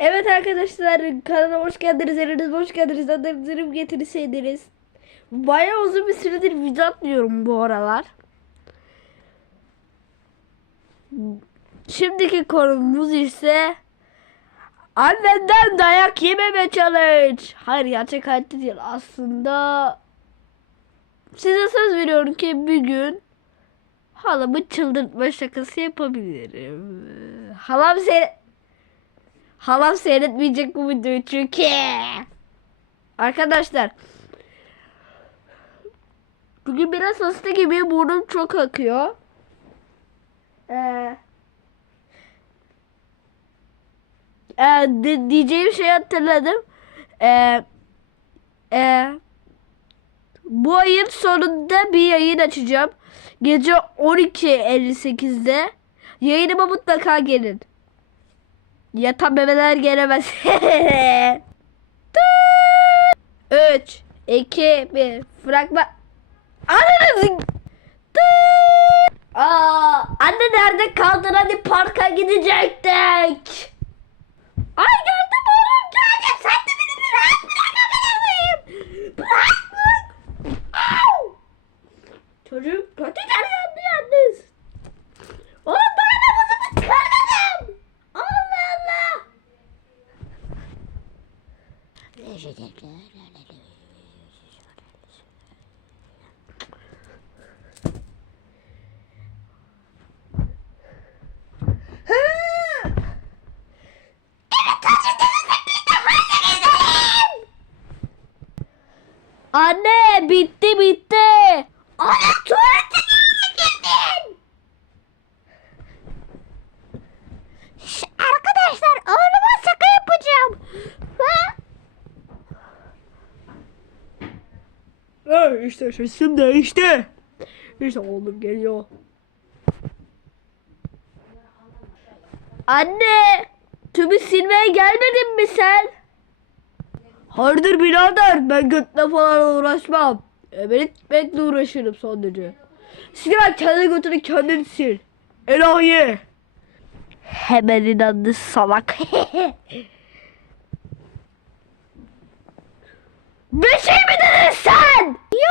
Evet arkadaşlar kanala hoş geldiniz. Eliniz hoş geldiniz. Adlarınızı getirseydiniz. Bayağı uzun bir süredir video atmıyorum bu aralar. Şimdiki konumuz ise annenden dayak yememe challenge. Hayır gerçek hayatta değil aslında. Size söz veriyorum ki bir gün halamı çıldırtma şakası yapabilirim. Halam seni Halam seyretmeyecek bu videoyu çünkü. Arkadaşlar. Bugün biraz hasta gibi burnum çok akıyor. Ee, e, di- diyeceğim şeyi hatırladım. Ee, e, bu ayın sonunda bir yayın açacağım. Gece 12.58'de. Yayınıma mutlaka gelin. Yatan bebeler gelemez. 3 2 1 Fragman Ananızın Aa, Anne nerede kaldın hadi parka gidecektik. Ay Anne bitti bitti. Anne tuvaletine mi girdin? Evet işte sesim değişti. İşte oğlum geliyor. Anne! Tümü silmeye gelmedin mi sen? Hayırdır birader ben götle falan uğraşmam. Emel etmekle uğraşırım sadece. Sigara kendi götünü kendin sil. Elahi. Hemen inandı salak. bir şey mi dedin sen? Yo